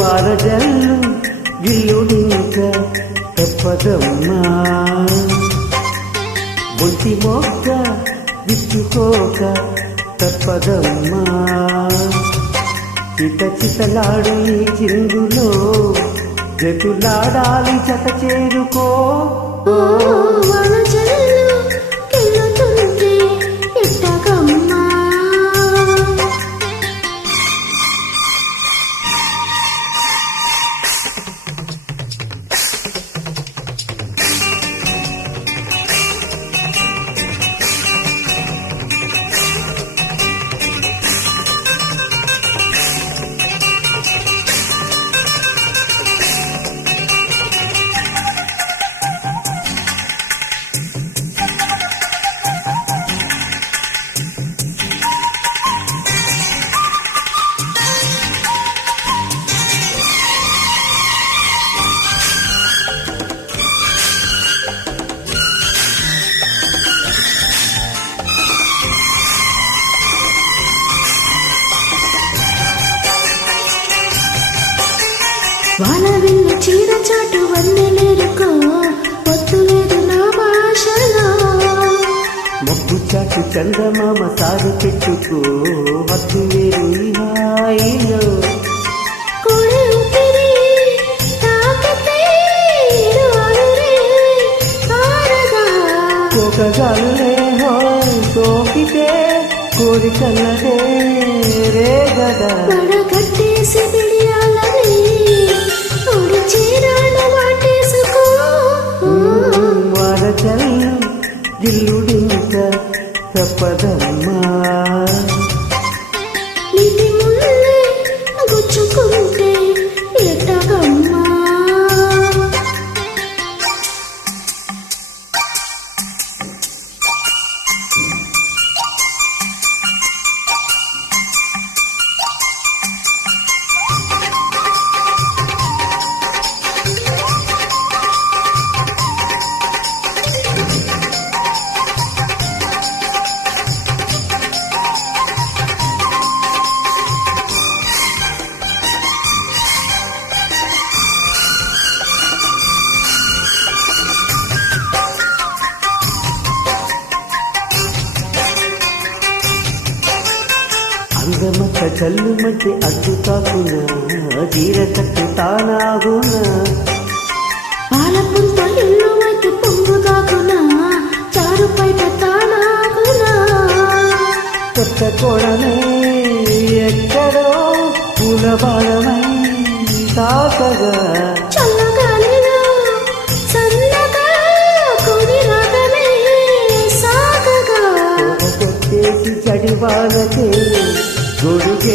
వారజల్లు గిల్లుడింక తప్పదమ్మా. బొంటి మొక్క విచ్చుకోక తప్పదమ్మా. చిత చితలాడు ఈ చిందులో జతులాడాలి జత చేరుకో. చీర చాటు వన్నెలేరుకో పొత్తు లేదు నా భాషలో. మబ్బు చాటు చందమామ సాగు చెట్టుకు హద్దు వేరు హాయిలో. కోకగాలులే హోయ్ సోకితే కోరికల్లదే రేగదా. వడగట్టేసి గిల్లుడింక తప్పదమ్మా గుచ్చుకుంటే అందమక్క చల్లు మట్టి అడ్డు తాకునా? జీర కట్టు తానాగునా? పాలపుంత ఇల్లు అయితే పొంగు దాకునా చారు పైట తానాగునా? కొత్త కొడనే ఎక్కడో పూలబాలమై తాకగా?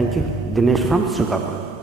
Thank you. Dinesh from Srikakulam.